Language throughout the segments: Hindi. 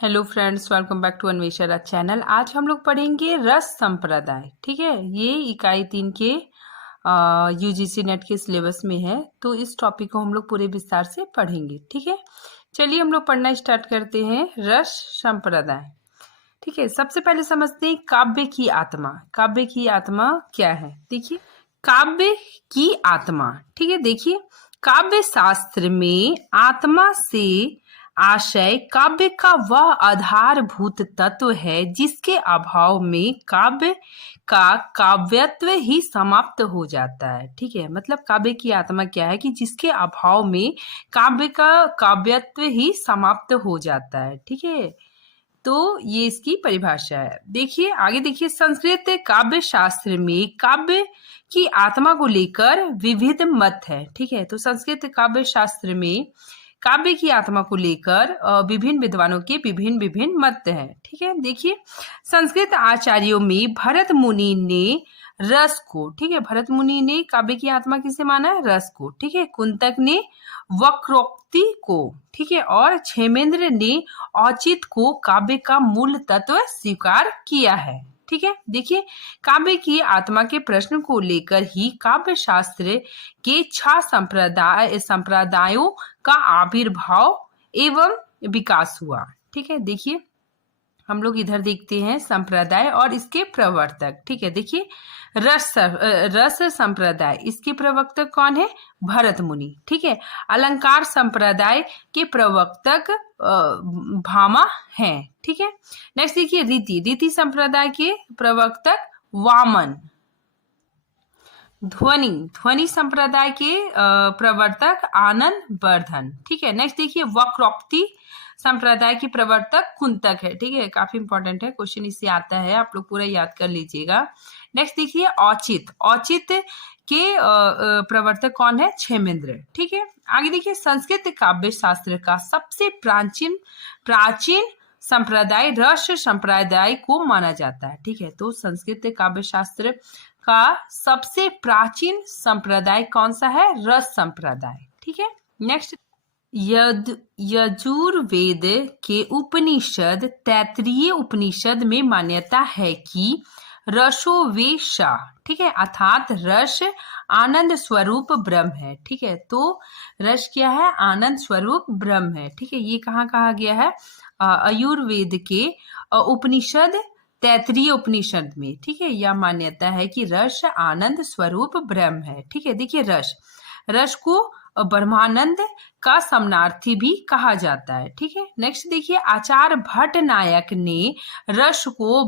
Hello friends, welcome back to Anvesha channel. आज हम लोग पढ़ेंगे रस संप्रदाय। ठीक है, ये इकाई 3 के यूजीसी नेट के सिलेबस में है, तो इस टॉपिक को हम लोग पूरे विस्तार से पढ़ेंगे। ठीक है, चलिए हम लोग पढ़ना स्टार्ट करते हैं। रस संप्रदाय। ठीक है, सबसे पहले समझते हैं काव्य की आत्मा। काव्य की आत्मा क्या है? देखिए, काव्य की आत्मा, ठीक है, देखिए काव्य शास्त्र में आत्मा से आशय काव्य का वह आधारभूत तत्व है जिसके अभाव में काव्य का काव्यत्व ही समाप्त हो जाता है। ठीक है, मतलब काव्य की आत्मा क्या है कि जिसके अभाव में काव्य का काव्यत्व ही समाप्त हो जाता है। ठीक है, तो ये इसकी परिभाषा है। देखिए आगे, देखिए संस्कृत काव्य शास्त्र में काव्य की आत्मा को लेकर विविध मत है। ठीक है, तो संस्कृत काव्य शास्त्र में काव्य की आत्मा को लेकर विभिन्न विद्वानों के विभिन्न विभिन्न मत हैं। ठीक है, देखिए संस्कृत आचार्यों में भरत मुनि ने रस को, ठीक है, भरत मुनि ने काव्य की आत्मा किसे माना है? रस को। ठीक है, कुंतक ने वक्रोक्ति को, ठीक है, और क्षेमेंद्र ने औचित्य को काव्य का मूल तत्व स्वीकार किया है। ठीक है, देखिए काव्य की आत्मा के प्रश्न को लेकर ही काव्य शास्त्र के 6 संप्रदायों का आविर्भाव एवं विकास हुआ। ठीक है, देखिए हम लोग इधर देखते हैं संप्रदाय और इसके प्रवर्तक। ठीक है, देखिए रस संप्रदाय, इसके प्रवर्तक कौन है? भरत मुनि। ठीक है, अलंकार संप्रदाय के प्रवर्तक भामा हैं। ठीक है, नेक्स्ट देखिए रीति संप्रदाय के प्रवर्तक वामन। ध्वनि संप्रदाय के प्रवर्तक आनंद वर्धन। ठीक है, नेक्स्ट देखिए वक्रोक्ति संप्रदाय के प्रवर्तक कुंतक है। ठीक है, काफी इंपॉर्टेंट है, क्वेश्चन इससे आता है, आप लोग पूरा याद कर लीजिएगा। नेक्स्ट देखिए औचित्य के प्रवर्तक कौन है? क्षेमेंद्र। ठीक है, आगे देखिए संस्कृत काव्य शास्त्र का सबसे प्राचीन संप्रदाय रस संप्रदाय को माना जाता है। ठीक है, तो संस्कृत काव्य शास्त्र का सबसे प्राचीन संप्रदाय कौन सा है? रस संप्रदाय। ठीक है, नेक्स्ट यजुर्वेद के उपनिषद तैत्तिरीय उपनिषद में मान्यता है कि रसोवेशा, ठीक है, अर्थात रस आनंद स्वरूप ब्रह्म है। ठीक है, तो रस क्या है? आनंद स्वरूप ब्रह्म है। ठीक है, ये कहाँ कहा गया है? आयुर्वेद के उपनिषद तैत्तिरीय उपनिषद में। ठीक है, यह मान्यता है कि रस आनंद स्वरूप ब्रह्म है। ठीक है, देखिए रस को ब्रह्मानंद का समानार्थी भी कहा जाता है। ठीक है, नेक्स्ट देखिए आचार्य भट्ट नायक ने रस को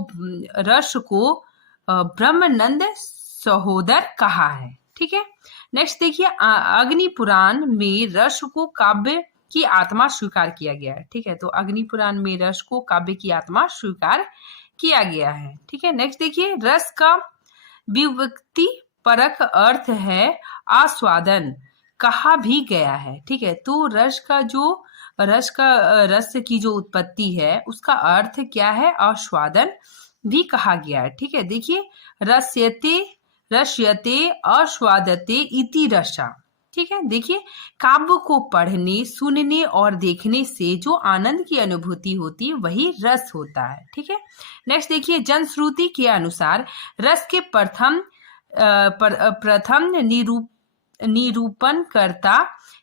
ब्रह्मानंद सहोदर कहा है। ठीक है, नेक्स्ट देखिए अग्नि पुराण में रस को काव्य की आत्मा स्वीकार किया गया है। ठीक है, तो अग्नि पुराण में रस को काव्य की आत्मा स्वीकार किया गया है। ठीक है, नेक्स्ट देखिए रस का विभक्ति परक अर्थ है आस्वादन कहा भी गया है। ठीक है, तो रस की जो उत्पत्ति है उसका अर्थ क्या है? आस्वादन भी कहा गया है। ठीक है, देखिए रस्यते आस्वादते इति रसा। ठीक है, देखिए काव्य को पढ़ने, सुनने और देखने से जो आनंद की अनुभूति होती है वही रस होता है। ठीक है, नेक्स्ट देखिए जनश्रुति के अनुसार रस के प्रथम निरूपणकर्ता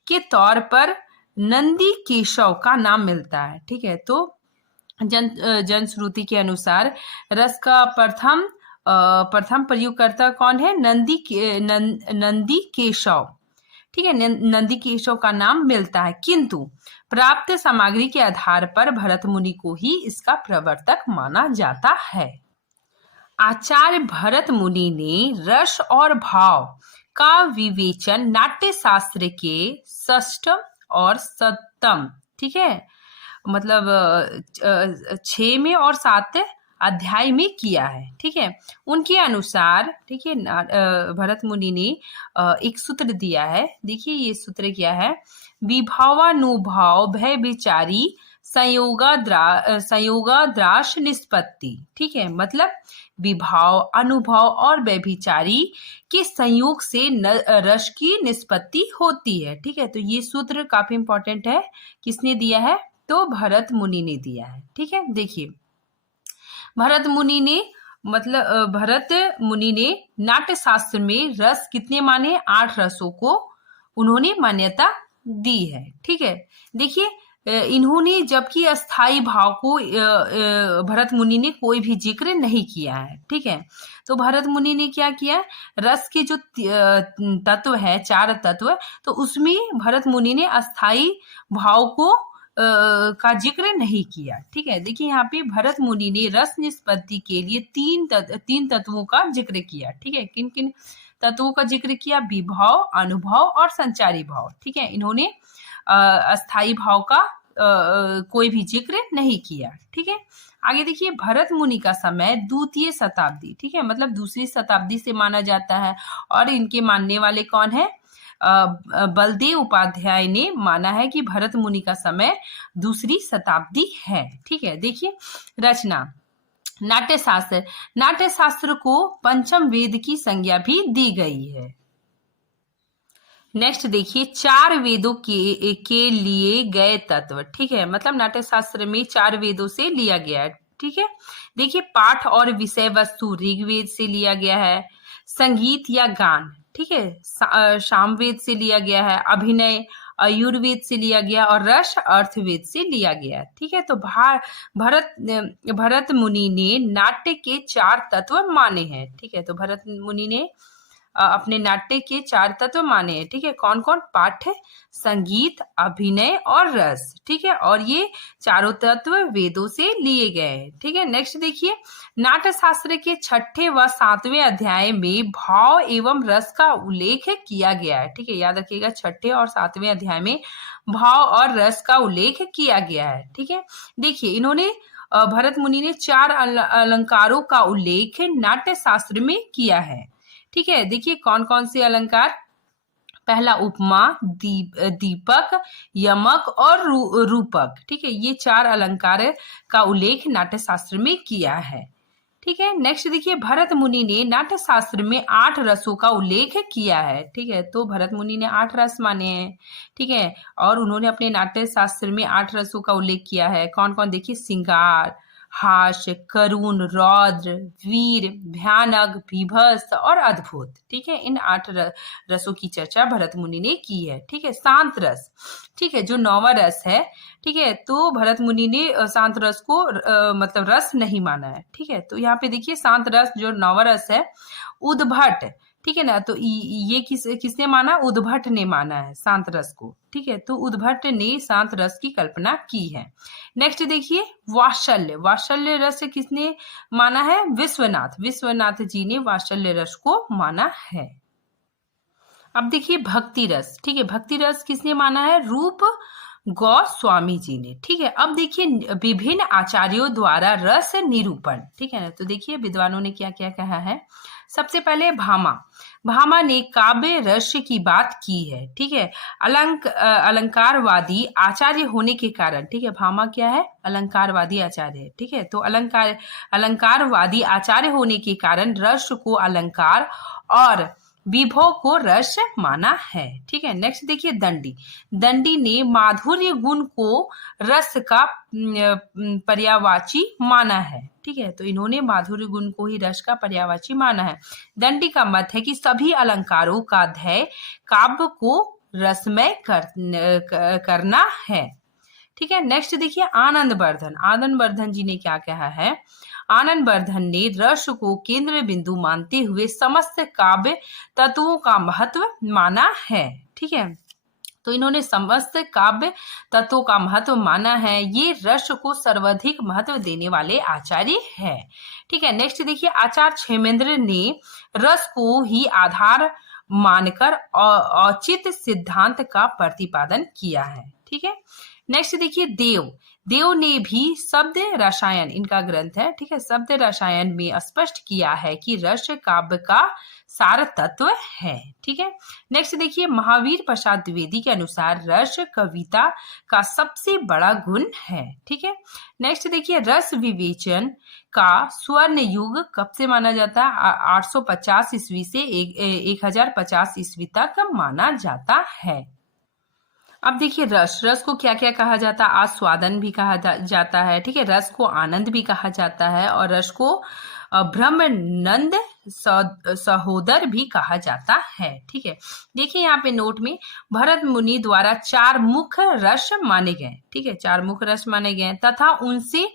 के तौर पर नंदी केशव का नाम मिलता है। ठीक है, तो जनश्रुति के अनुसार रस का प्रथम प्रयोगकर्ता कौन है? नंदी केशव। ठीक है, नंदी केशव का नाम मिलता है, किंतु प्राप्त सामग्री के आधार पर भरत मुनि को ही इसका प्रवर्तक माना जाता है। आचार्य भरत मुनि ने रस और भाव का विवेचन नाट्य शास्त्र के षष्ठम और सप्तम, ठीक है, मतलब 6वें और 7वें अध्याय में किया है। ठीक है, उनके अनुसार, ठीक है, भरत मुनि ने एक सूत्र दिया है। देखिए ये सूत्र क्या है? विभावानुभाव भय विचारी संयोगाद्राश निष्पत्ति। ठीक है, मतलब विभाव, अनुभव और व्यभिचारी के संयोग से रस की निष्पत्ति होती है। ठीक है, तो ये सूत्र काफी इंपॉर्टेंट है। किसने दिया है? तो भरत मुनि ने दिया है। ठीक है, देखिए भरत मुनि ने भरत मुनि ने नाट्य शास्त्र में रस कितने माने? 8 रसों को उन्होंने मान्यता दी है। ठीक है, देखिए इन्होंने जबकि अस्थाई भाव को भरत मुनि ने कोई भी जिक्र नहीं किया है। ठीक है, तो भरत मुनि ने क्या किया? रस के जो तत्व है, 4 तत्व, तो उसमें भरत मुनि ने अस्थाई भाव को का जिक्र नहीं किया। ठीक है, देखिए यहाँ पे भरत मुनि ने रस निष्पत्ति के लिए तीन तत्वों का जिक्र किया। ठीक है, किन किन तत्वों का जिक्र किया? विभव, अनुभव और संचारी भाव। ठीक है, इन्होंने अस्थाई भाव का कोई भी जिक्र नहीं किया। ठीक है, आगे देखिए भरत मुनि का समय द्वितीय शताब्दी। ठीक है, मतलब दूसरी शताब्दी से माना जाता है, और इनके मानने वाले कौन है? बलदेव उपाध्याय ने माना है कि भरत मुनि का समय दूसरी शताब्दी है। ठीक है, देखिए रचना नाट्यशास्त्र। नाट्यशास्त्र को पंचम वेद की संज्ञा भी दी गई है। नेक्स्ट देखिए 4 वेदों के लिए गए तत्व। ठीक है, मतलब नाट्यशास्त्र में 4 वेदों से लिया गया है। ठीक है, देखिए पाठ और विषय वस्तु ऋग्वेद से लिया गया है, संगीत या गान, ठीक है, सामवेद से लिया गया है, अभिनय आयुर्वेद से लिया गया, और रस अर्थवेद से लिया गया। ठीक है, तो भरत मुनि ने नाट्य के 4 तत्व माने हैं। ठीक है, तो भरत मुनि ने अपने नाट्य के 4 तत्व माने हैं। ठीक है, कौन कौन? पाठ्य, संगीत, अभिनय और रस। ठीक है, और ये चारों तत्व वेदों से लिए गए हैं। ठीक है, नेक्स्ट देखिए नाट्य शास्त्र के 6ठे व 7वें अध्याय में भाव एवं रस का उल्लेख किया गया है। ठीक है, याद रखिएगा 6ठे और 7वें अध्याय में भाव और रस का उल्लेख किया गया है। ठीक है, देखिए इन्होंने भरत मुनि ने 4 अलंकारों का उल्लेख नाट्य शास्त्र में किया है। ठीक है, देखिए कौन कौन से अलंकार? पहला उपमा, दीपक, यमक और रूपक। ठीक है, ये 4 अलंकार का उल्लेख नाट्य शास्त्र में किया है। ठीक है, नेक्स्ट देखिए भरत मुनि ने नाट्य शास्त्र में 8 रसों का उल्लेख किया है। ठीक है, तो भरत मुनि ने 8 रस माने हैं। ठीक है, और उन्होंने अपने नाट्य शास्त्र में 8 रसों का उल्लेख किया है। कौन कौन? देखिए श्रृंगार, हास्य, करुण, रौद्र, वीर, भयानक, भीभत्स और अद्भुत। ठीक है, इन 8 रसों की चर्चा भरत मुनि ने की है। ठीक है, शांत रस, ठीक है, जो 9वां रस है। ठीक है, तो भरत मुनि ने शांत रस को मतलब रस नहीं माना है। ठीक है, तो यहाँ पे देखिए शांत रस जो 9वां रस है, उद्भट। ठीक है ना, तो ये किसने माना? उद्भट ने माना है शांत रस को। ठीक है, तो उद्भट ने शांत रस की कल्पना की है। नेक्स्ट देखिए वात्सल्य। वात्सल्य रस किसने माना है? विश्वनाथ जी ने वात्सल्य रस को माना है। अब देखिए भक्ति रस। ठीक है, भक्ति रस किसने माना है? रूप गोस्वामी जी ने। ठीक है, अब देखिए विभिन्न आचार्यों द्वारा रस निरूपण। ठीक है ना, तो देखिए विद्वानों ने क्या क्या कहा है। सबसे पहले भामा ने काव्य रस की बात की है। ठीक है, अलंकारवादी आचार्य होने के कारण। ठीक है, भामा क्या है? अलंकारवादी आचार्य है। ठीक है, तो अलंकारवादी आचार्य होने के कारण रस को अलंकार और विभव को रस माना है। ठीक है, नेक्स्ट देखिए दंडी ने माधुर्य गुण को रस का पर्यायवाची माना है। ठीक है, तो इन्होंने माधुर्य गुण को ही रस का पर्यायवाची माना है। दंडी का मत है कि सभी अलंकारों का ध्येय काव्य को रसमय करना है। ठीक है, नेक्स्ट देखिए आनंद वर्धन जी ने क्या कहा है। आनंद वर्धन ने रस को केंद्र बिंदु मानते हुए समस्त काव्य तत्वों का महत्व माना है। ठीक है, तो इन्होंने समस्त काव्य तत्वों का महत्व माना है। ये रस को सर्वाधिक महत्व देने वाले आचार्य है। ठीक है, नेक्स्ट देखिए आचार्य क्षेमेंद्र ने रस को ही आधार मानकर औचित सिद्धांत का प्रतिपादन किया है। ठीक है, नेक्स्ट देखिए देव ने भी शब्द रसायन, इनका ग्रंथ है। ठीक है, शब्द रसायन में स्पष्ट किया है कि रस काव्य का सार तत्व है। ठीक है, नेक्स्ट देखिए महावीर प्रसाद द्विवेदी के अनुसार रस कविता का सबसे बड़ा गुण है। ठीक है, नेक्स्ट देखिए रस विवेचन का स्वर्ण युग कब से माना जाता है? 850 ईस्वी से 1050 ईस्वी तक माना जाता है। अब देखिए रस, रस को क्या क्या कहा जाता है? आस्वादन भी कहा जाता है, ठीक है। रस को आनंद भी कहा जाता है और रस को ब्रह्मानंद सहोदर भी कहा जाता है, ठीक है। देखिए यहाँ पे नोट में भरत मुनि द्वारा 4 मुख्य रस माने गए, ठीक है। 4 मुख्य रस माने गए तथा उनसे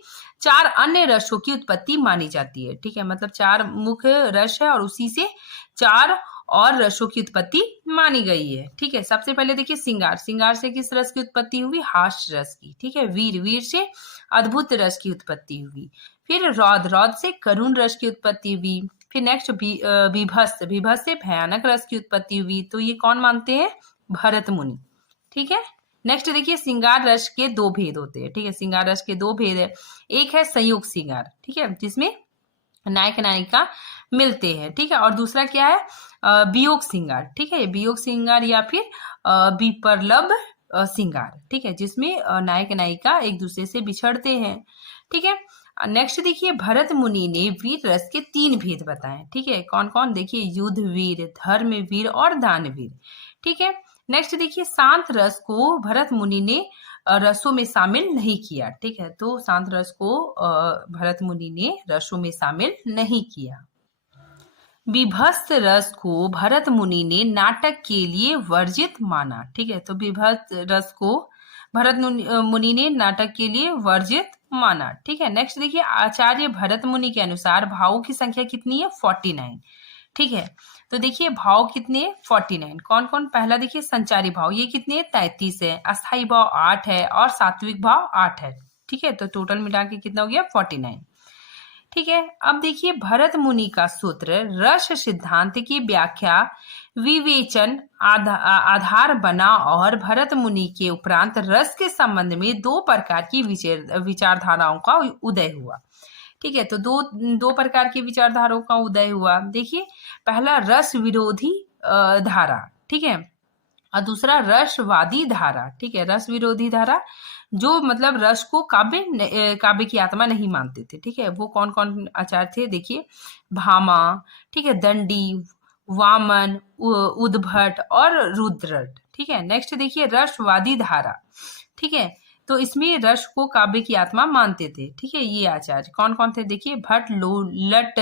4 अन्य रसों की उत्पत्ति मानी जाती है, ठीक है। मतलब 4 मुख्य रस है और उसी से 4 और रसों की उत्पत्ति मानी गई है, ठीक है। सबसे पहले देखिए सिंगार, सिंगार से किस रस की उत्पत्ति हुई? हास्य रस की, ठीक है। वीर, वीर से अद्भुत रस की उत्पत्ति हुई। फिर रौद, रौद से करुण रस की उत्पत्ति हुई। फिर नेक्स्ट विभत्स, विभत्स से भयानक रस की उत्पत्ति हुई। तो ये कौन मानते हैं? भरत मुनि, ठीक है। नेक्स्ट देखिए सिंगार रस के 2 भेद होते हैं, ठीक है। सिंगार रस के 2 भेद है। एक है संयोग सिंगार, ठीक है, जिसमें नायक नायिका मिलते हैं, ठीक है। और दूसरा क्या है? वियोग सिंगार, ठीक है। वियोग सिंगार या फिर विपर्लभ सिंगार, ठीक है, जिसमें नायक नायिका एक दूसरे से बिछड़ते हैं, ठीक है। नेक्स्ट देखिए भरत मुनि ने वीर रस के 3 भेद बताए, ठीक है। कौन कौन? देखिए युद्ध वीर, धर्म वीर और दानवीर, ठीक है। नेक्स्ट देखिए शांत रस को भरत मुनि ने रसों में शामिल नहीं किया, ठीक है। तो शांत रस को भरत मुनि ने रसों में शामिल नहीं किया। विभत्स रस को भरत मुनि ने नाटक के लिए वर्जित माना, ठीक है। तो विभत्स रस को भरत मुनि ने नाटक के लिए वर्जित माना, ठीक है। नेक्स्ट देखिए आचार्य भरत मुनि के अनुसार भावों की संख्या कितनी है? 49, ठीक है। तो देखिए भाव कितने? 49। कौन कौन? पहला देखिए संचारी भाव, ये कितने? 33 है। अस्थाई भाव 8 है और सात्विक भाव 8 है, ठीक है। तो टोटल मिला के कितना हो गया? 49, ठीक है। अब देखिए भरत मुनि का सूत्र रस सिद्धांत की व्याख्या विवेचन आधार बना और भरत मुनि के उपरांत रस के संबंध में 2 प्रकार की विचारधाराओं का उदय हुआ, ठीक है। तो दो प्रकार की विचारधाराओं का उदय हुआ। देखिए पहला रस विरोधी धारा, ठीक है, और दूसरा रसवादी धारा, ठीक है। रस विरोधी धारा जो मतलब रस को काव्य की आत्मा नहीं मानते थे, ठीक है। वो कौन कौन आचार्य थे? देखिए भामा, ठीक है, दंडी, वामन, उद्भट और रुद्रट, ठीक है। नेक्स्ट देखिए रसवादी धारा, ठीक है। तो इसमें रस को काव्य की आत्मा मानते थे, ठीक है। ये आचार्य कौन कौन थे? देखिए भट्ट, लोलट,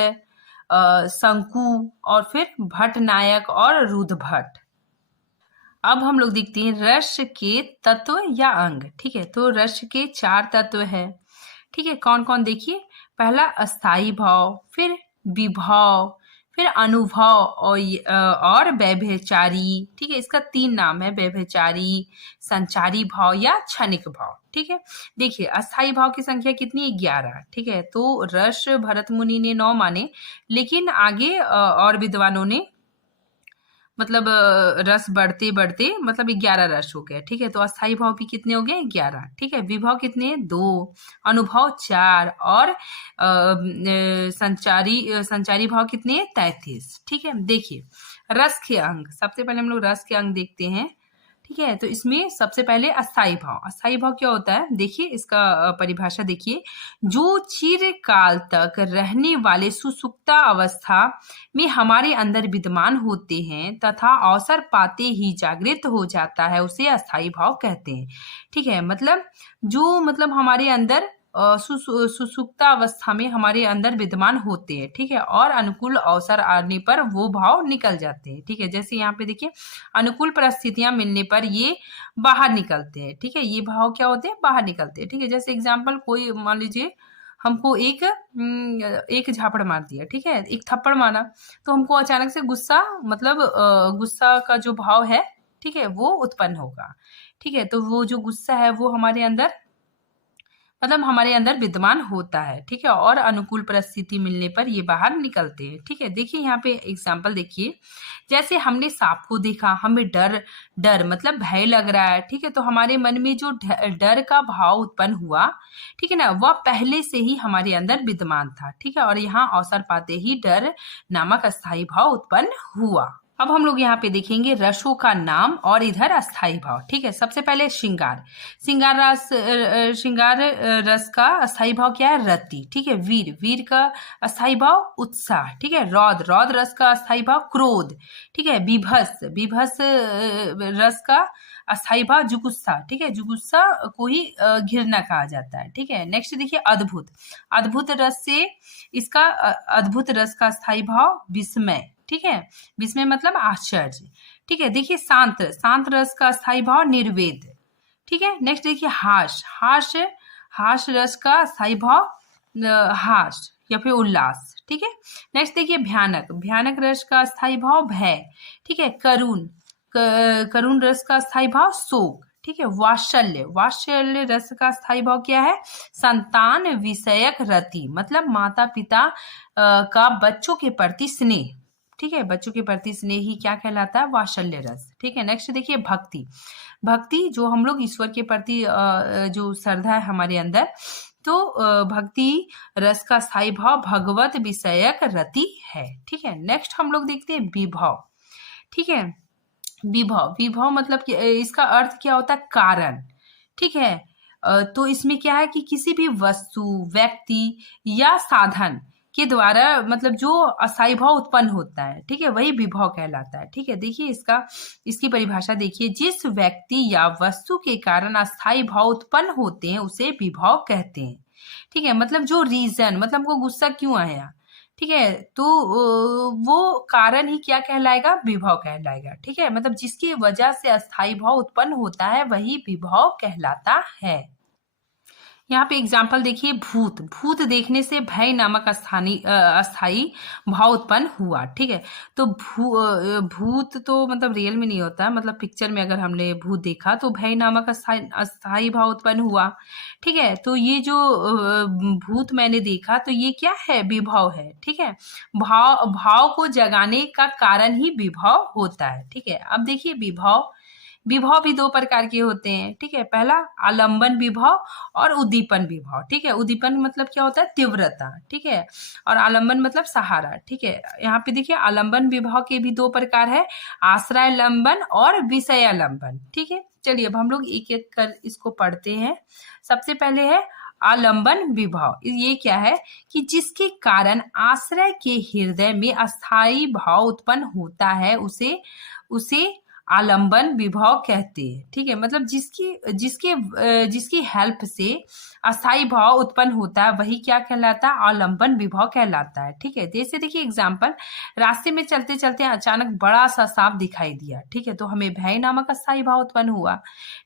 शंकु और फिर भट्ट नायक और रुद्रभट्ट। अब हम लोग देखते हैं रस के तत्व या अंग, ठीक है। तो रस के 4 तत्व है, ठीक है। कौन कौन? देखिए पहला अस्थाई भाव, फिर विभाव, फिर अनुभव और व्यभिचारी, ठीक है। इसका 3 नाम है, व्यभिचारी, संचारी भाव या क्षणिक भाव, ठीक है। देखिए अस्थाई भाव की संख्या कितनी? 11, ठीक है। तो रस भरत मुनि ने 9 माने, लेकिन आगे और विद्वानों ने मतलब रस बढ़ते बढ़ते मतलब 11 रस हो गए, ठीक है। तो अस्थाई भाव भी कितने हो गए? 11, ठीक है। विभाव कितने? 2, अनुभव 4 और संचारी भाव कितने? 33, ठीक है। देखिए रस के अंग, सबसे पहले हम लोग रस के अंग देखते हैं, ठीक है। तो इसमें सबसे पहले अस्थाई भाव, अस्थाई भाव क्या होता है? देखिए इसका परिभाषा देखिए, जो चिरकाल तक रहने वाले सुसुप्ता अवस्था में हमारे अंदर विद्यमान होते हैं तथा अवसर पाते ही जागृत हो जाता है, उसे अस्थाई भाव कहते हैं, ठीक है। मतलब जो मतलब हमारे अंदर सुसुप्ता अवस्था में हमारे अंदर विद्यमान होते हैं, ठीक है, और अनुकूल अवसर आने पर वो भाव निकल जाते हैं, ठीक है। जैसे यहाँ पे देखिए अनुकूल परिस्थितियां मिलने पर ये बाहर निकलते हैं, ठीक है। ये भाव क्या होते हैं? बाहर निकलते हैं, ठीक है। जैसे एग्जाम्पल, कोई मान लीजिए हमको एक झापड़ मार दिया, ठीक है, एक थप्पड़ मारा, तो हमको अचानक से गुस्सा मतलब गुस्सा का जो भाव है, ठीक है, वो उत्पन्न होगा, ठीक है। तो वो जो गुस्सा है वो हमारे अंदर मतलब हमारे अंदर विद्यमान होता है, ठीक है, और अनुकूल परिस्थिति मिलने पर ये बाहर निकलते हैं, ठीक है। देखिए यहाँ पे एग्जाम्पल देखिए, जैसे हमने सांप को देखा, हमें डर डर मतलब भय लग रहा है, ठीक है। तो हमारे मन में जो डर का भाव उत्पन्न हुआ, ठीक है ना, वह पहले से ही हमारे अंदर विद्यमान था, ठीक है। और यहाँ अवसर पाते ही डर नामक अस्थाई भाव उत्पन्न हुआ। अब हम लोग यहाँ पे देखेंगे रसों का नाम और इधर अस्थाई भाव। ठीक है, सबसे पहले श्रृंगार। श्रृंगार रस का अस्थाई भाव क्या है? रति। ठीक है, वीर, वीर का अस्थाई भाव उत्साह। ठीक है, रौद्र, रौद्र रस का अस्थाई भाव क्रोध। ठीक है, बीभत्स, बीभत्स रस का अस्थाई भाव जुगुस्सा। ठीक है, जुगुस्सा को ही घृणा कहा जाता है। ठीक है, नेक्स्ट देखिए अद्भुत। अद्भुत रस से इसका अद्भुत रस का अस्थाई भाव विस्मय। ठीक है, विस्मय मतलब आश्चर्य। ठीक है, देखिए शांत, शांत रस का अस्थाई भाव निर्वेद। ठीक है, नेक्स्ट देखिए हास, हास, हास रस का अस्थाई भाव हास या फिर उल्लास। ठीक है, नेक्स्ट देखिए भयानक, भयानक रस का अस्थाई भाव भय। ठीक है, करुण, करुण रस का अस्थाई भाव शोक। ठीक है, वात्सल्य, वात्सल्य रस का स्थायी भाव क्या है? संतान विषयक रति, मतलब माता पिता का बच्चों के प्रति स्नेह। ठीक है, बच्चों के प्रति स्नेह ही क्या कहलाता है? वात्सल्य रस। ठीक है, नेक्स्ट देखिए भक्ति। भक्ति जो हम लोग ईश्वर के प्रति जो श्रद्धा है हमारे अंदर, तो भक्ति रस का स्थायी भाव भगवत विषयक रति है। ठीक है, नेक्स्ट हम लोग देखते हैं विभव। ठीक है, विभव, विभव मतलब कि इसका अर्थ क्या होता है? कारण। ठीक है, तो इसमें क्या है कि किसी भी वस्तु, व्यक्ति या साधन के द्वारा मतलब जो अस्थायी भाव उत्पन्न होता है, ठीक है, वही विभव कहलाता है। ठीक है, देखिए इसकी परिभाषा देखिए, जिस व्यक्ति या वस्तु के कारण अस्थायी भाव उत्पन्न होते हैं उसे विभव कहते हैं। ठीक है, मतलब जो रीजन, मतलब हमको गुस्सा क्यों आया, ठीक है, तो वो कारण ही क्या कहलाएगा? विभव कहलाएगा। ठीक है, मतलब जिसकी वजह से अस्थायी भाव उत्पन्न होता है वही विभव कहलाता है। यहाँ पे एग्जाम्पल देखिए, भूत, भूत देखने से भय नामक अस्थाई भाव उत्पन्न हुआ। ठीक है, तो भूत तो मतलब रियल में नहीं होता, मतलब पिक्चर में अगर हमने भूत देखा तो भय नामक अस्थाई भाव उत्पन्न हुआ। ठीक है, तो ये जो भूत मैंने देखा तो ये क्या है? विभव है। ठीक है, भाव को जगाने का कारण ही विभव होता है। ठीक है, अब देखिए विभव, विभव भी दो प्रकार के होते हैं। ठीक है, पहला आलंबन विभव और उद्दीपन विभव। ठीक है, उद्दीपन मतलब क्या होता है? तीव्रता। ठीक है, और आलंबन मतलब सहारा। ठीक है, यहाँ पे देखिए आलंबन विभव के भी दो प्रकार है, आश्रय लंबन और विषय लंबन। ठीक है, चलिए अब हम लोग एक एक कर इसको पढ़ते हैं। सबसे पहले है आलंबन विभव। ये क्या है कि जिसके कारण आश्रय के हृदय में अस्थायी भाव उत्पन्न होता है उसे आलंबन विभव कहते हैं। ठीक है, मतलब जिसकी हेल्प से अस्थायी भाव उत्पन्न होता है वही क्या कहलाता है? आलंबन विभव कहलाता है। ठीक है, जैसे देखिए एग्जाम्पल, रास्ते में चलते चलते अचानक बड़ा सा सांप दिखाई दिया। ठीक है, तो हमें भय नामक अस्थायी भाव उत्पन्न हुआ।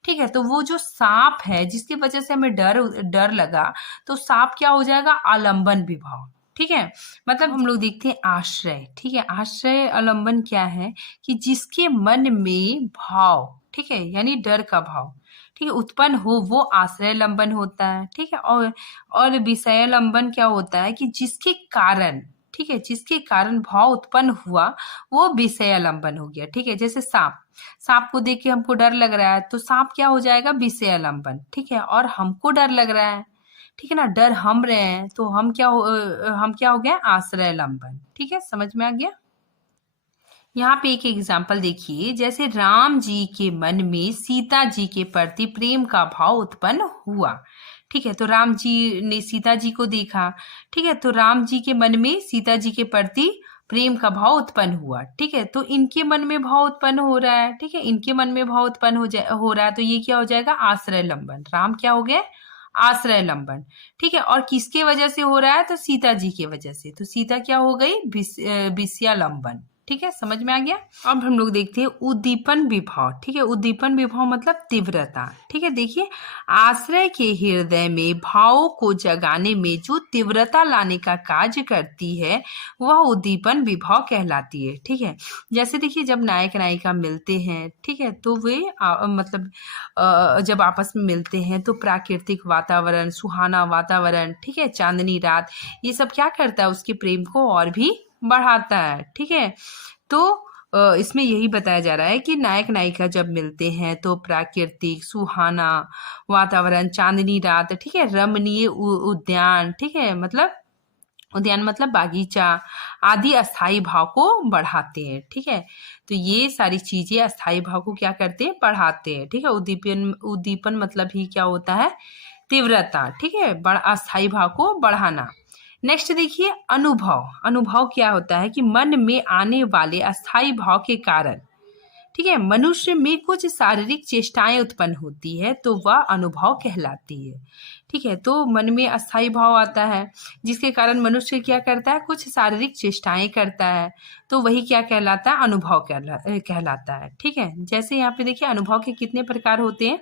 ठीक है, तो वो जो सांप है जिसकी वजह से हमें डर लगा, तो सांप क्या हो जाएगा? आलंबन विभव। ठीक है, मतलब हम लोग देखते हैं आश्रय। ठीक है, आश्रय आलंबन क्या है कि जिसके मन में भाव, ठीक है, यानी डर का भाव, ठीक है, उत्पन्न हो वो आश्रय लंबन होता है। ठीक है, और विषय लंबन क्या होता है कि जिसके कारण, ठीक है, जिसके कारण भाव उत्पन्न हुआ वो विषय लंबन हो गया। ठीक है, जैसे सांप, सांप को देख के हमको डर लग रहा है तो सांप क्या हो जाएगा? विषय लंबन। ठीक है, और हमको डर लग रहा है, ठीक है ना, डर हम रहे हैं तो हम क्या हो गए? आश्रय लंबन। ठीक है, समझ में आ गया? यहाँ पे एक एग्जाम्पल देखिए, जैसे राम जी के मन में सीता जी के प्रति प्रेम का भाव उत्पन्न हुआ। ठीक है, तो राम जी ने सीता जी को देखा। ठीक है, तो राम जी के मन में सीता जी के प्रति प्रेम का भाव उत्पन्न हुआ। ठीक है, तो इनके मन में भाव उत्पन्न हो रहा है। ठीक है, इनके मन में भाव उत्पन्न हो रहा है, तो ये क्या हो जाएगा? आश्रय लंबन। राम क्या हो गए? आश्रय लंबन। ठीक है, और किसके वजह से हो रहा है? तो सीता जी की वजह से, तो सीता क्या हो गई? विषया लंबन। ठीक है, समझ में आ गया? अब हम लोग देखते हैं उद्दीपन विभव। ठीक है, उद्दीपन विभव मतलब तीव्रता। ठीक है, देखिए आश्रय के हृदय में भावों को जगाने में जो तीव्रता लाने का कार्य करती है वह उद्दीपन विभव कहलाती है। ठीक है, जैसे देखिए जब नायक नायिका मिलते हैं, ठीक है, तो वे जब आपस में मिलते हैं तो प्राकृतिक वातावरण, सुहाना वातावरण, ठीक है, चांदनी रात, ये सब क्या करता है? उसके प्रेम को और भी बढ़ाता है। ठीक है, तो इसमें यही बताया जा रहा है कि नायक नायिका जब मिलते हैं तो प्राकृतिक सुहाना वातावरण, चांदनी रात, ठीक है, रमणीय उद्यान, ठीक है, मतलब उद्यान मतलब बागीचा आदि अस्थाई भाव को बढ़ाते हैं। ठीक है, तो ये सारी चीजें अस्थाई भाव को क्या करते हैं, बढ़ाते हैं। ठीक है, उद्दीपन उद्दीपन मतलब ही क्या होता है, तीव्रता। ठीक है, अस्थाई भाव को बढ़ाना। नेक्स्ट देखिए अनुभव। अनुभव क्या होता है कि मन में आने वाले अस्थाई भाव के कारण, ठीक है, मनुष्य में कुछ शारीरिक चेष्टाएं उत्पन्न होती है तो वह अनुभव कहलाती है। ठीक है, तो मन में अस्थाई भाव आता है जिसके कारण मनुष्य क्या करता है, कुछ शारीरिक चेष्टाएं करता है, तो वही क्या कहलाता है, अनुभव कहलाता है। ठीक है, जैसे यहाँ पे देखिए अनुभव के कितने प्रकार होते हैं,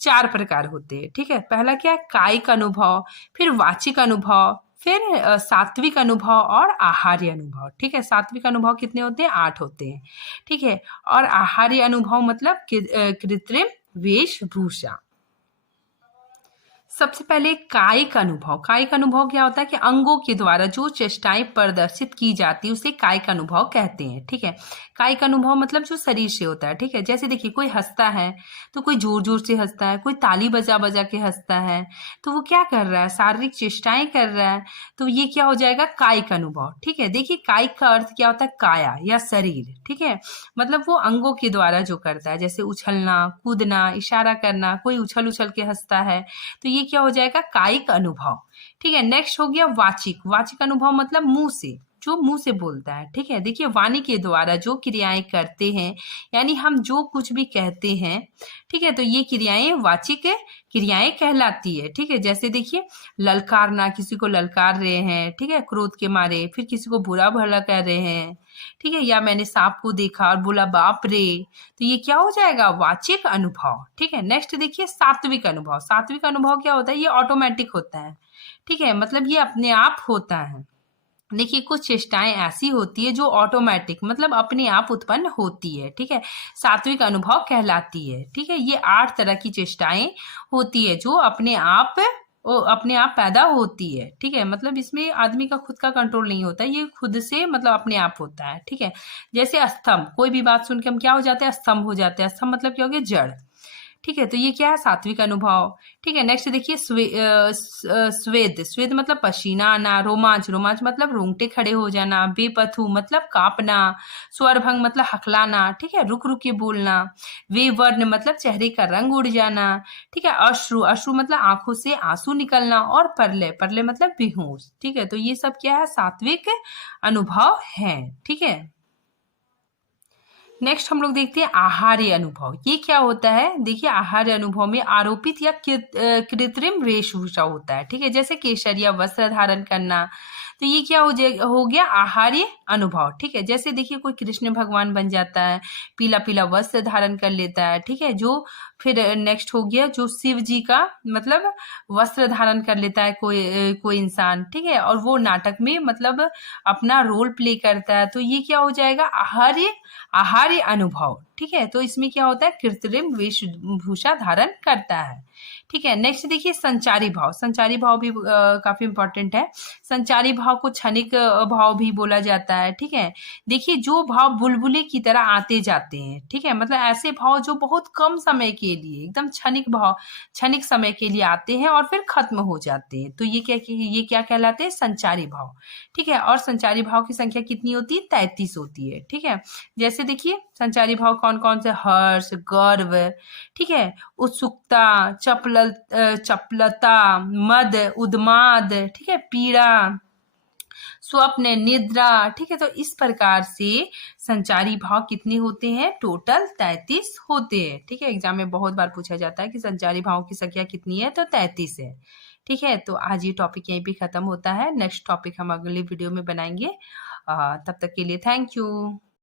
4 प्रकार होते हैं। ठीक है, पहला क्या है, कायिक अनुभव, फिर वाचिक अनुभव, फिर सात्विक अनुभव और आहार्य अनुभव। ठीक है, सात्विक अनुभव कितने होते हैं, 8 होते हैं। ठीक है, और आहार्य अनुभव मतलब कृत्रिम वेशभूषा। सबसे पहले कायिक अनुभव। कायिक अनुभव क्या होता है कि अंगों के द्वारा जो चेष्टाएं प्रदर्शित की जाती है उसे कायिक अनुभव कहते हैं। ठीक है, कायिक अनुभव मतलब जो शरीर से होता है। ठीक है, जैसे देखिए कोई हंसता है तो कोई जोर जोर से हंसता है, कोई ताली बजा बजा के हंसता है, तो वो क्या कर रहा है, शारीरिक चेष्टाएं कर रहा है, तो ये क्या हो जाएगा, कायिक अनुभव। ठीक है, देखिए कायिक का अर्थ क्या होता है, काया या शरीर। ठीक है, मतलब वो अंगों के द्वारा जो करता है, जैसे उछलना, कूदना, इशारा करना, कोई उछल उछल के हंसता है, तो ये क्या हो जाएगा, कायिक अनुभव। ठीक है, नेक्स्ट हो गया वाचिक। वाचिक अनुभव मतलब मुंह से, जो मुंह से बोलता है। ठीक है, देखिए वाणी के द्वारा जो क्रियाएं करते हैं, यानी हम जो कुछ भी कहते हैं, ठीक है, तो ये क्रियाएं वाचिक क्रियाएं कहलाती है। ठीक है, जैसे देखिए ललकारना, किसी को ललकार रहे हैं, ठीक है, क्रोध के मारे, फिर किसी को बुरा भला कर रहे हैं। ठीक है, या मैंने सांप को देखा और बोला बाप रे, तो ये क्या हो जाएगा, वाचिक अनुभव। ठीक है, नेक्स्ट देखिए सात्विक अनुभव। सात्विक अनुभव क्या होता है, ये ऑटोमेटिक होता है। ठीक है, मतलब ये अपने आप होता है। देखिए कुछ चेष्टाएं ऐसी होती है जो ऑटोमेटिक मतलब अपने आप उत्पन्न होती है। ठीक है, सात्विक अनुभव कहलाती है। ठीक है, ये 8 तरह की चेष्टाएं होती है जो अपने आप पैदा होती है। ठीक है, मतलब इसमें आदमी का खुद का कंट्रोल नहीं होता, ये खुद से मतलब अपने आप होता है। ठीक है, जैसे स्तंभ, कोई भी बात सुन के हम क्या हो जाते हैं, स्तंभ हो जाते हैं। स्तंभ मतलब क्या हो गया, जड़। ठीक है, तो ये क्या है, सात्विक अनुभव। ठीक है, नेक्स्ट देखिए स्वेद। स्वेद मतलब पसीना आना। रोमांच। रोमांच मतलब रोंगटे खड़े हो जाना। बेपथु मतलब कांपना। स्वरभंग मतलब हकलाना। ठीक है, रुक रुक के बोलना। वेवर्ण मतलब चेहरे का रंग उड़ जाना। ठीक है, अश्रु। अश्रु मतलब आंखों से आंसू निकलना। और परलय। परलय मतलब बेहोश। ठीक है, तो ये सब क्या है, सात्विक अनुभव है। ठीक है, नेक्स्ट हम लोग देखते हैं आहार्य अनुभव। ये क्या होता है, देखिए आहार्य अनुभव में आरोपित या कृत्रिम वेशभूषा होता है। ठीक है, जैसे केसर या वस्त्र धारण करना, तो ये क्या हो गया, आहार्य अनुभव। ठीक है, जैसे देखिए कोई कृष्ण भगवान बन जाता है, पीला पीला वस्त्र धारण कर लेता है। ठीक है, जो फिर नेक्स्ट हो गया जो शिव जी का मतलब वस्त्र धारण कर लेता है कोई इंसान। ठीक है, और वो नाटक में मतलब अपना रोल प्ले करता है, तो ये क्या हो जाएगा, आहार्य अनुभव। ठीक है, तो इसमें क्या होता है, कृत्रिम वेशभूषा धारण करता है। ठीक है, नेक्स्ट देखिए संचारी भाव। संचारी भाव भी काफी इंपॉर्टेंट है। संचारी भाव को क्षणिक भाव भी बोला जाता है। ठीक है, देखिए जो भाव बुलबुले की तरह आते जाते हैं। ठीक है, मतलब ऐसे भाव जो बहुत कम समय के लिए, एकदम क्षणिक भाव, क्षणिक समय के लिए आते हैं और फिर खत्म हो जाते हैं, तो ये क्या कहलाते हैं, संचारी भाव। ठीक है, और संचारी भाव की संख्या कितनी होती है, 33 होती है। ठीक है, जैसे देखिए संचारी भाव कौन कौन से, हर्ष, गर्व, ठीक है, उत्सुकता, चपलता, मद, उन्माद, ठीक है, पीड़ा, स्वप्न, निद्रा। ठीक है, तो इस प्रकार से संचारी भाव कितने होते हैं, टोटल 33 होते हैं। ठीक है, एग्जाम में बहुत बार पूछा जाता है कि संचारी भाव की संख्या कितनी है, तो 33 है। ठीक है, तो आज ये टॉपिक यहीं पे खत्म होता है। नेक्स्ट टॉपिक हम अगले वीडियो में बनाएंगे। तब तक के लिए थैंक यू।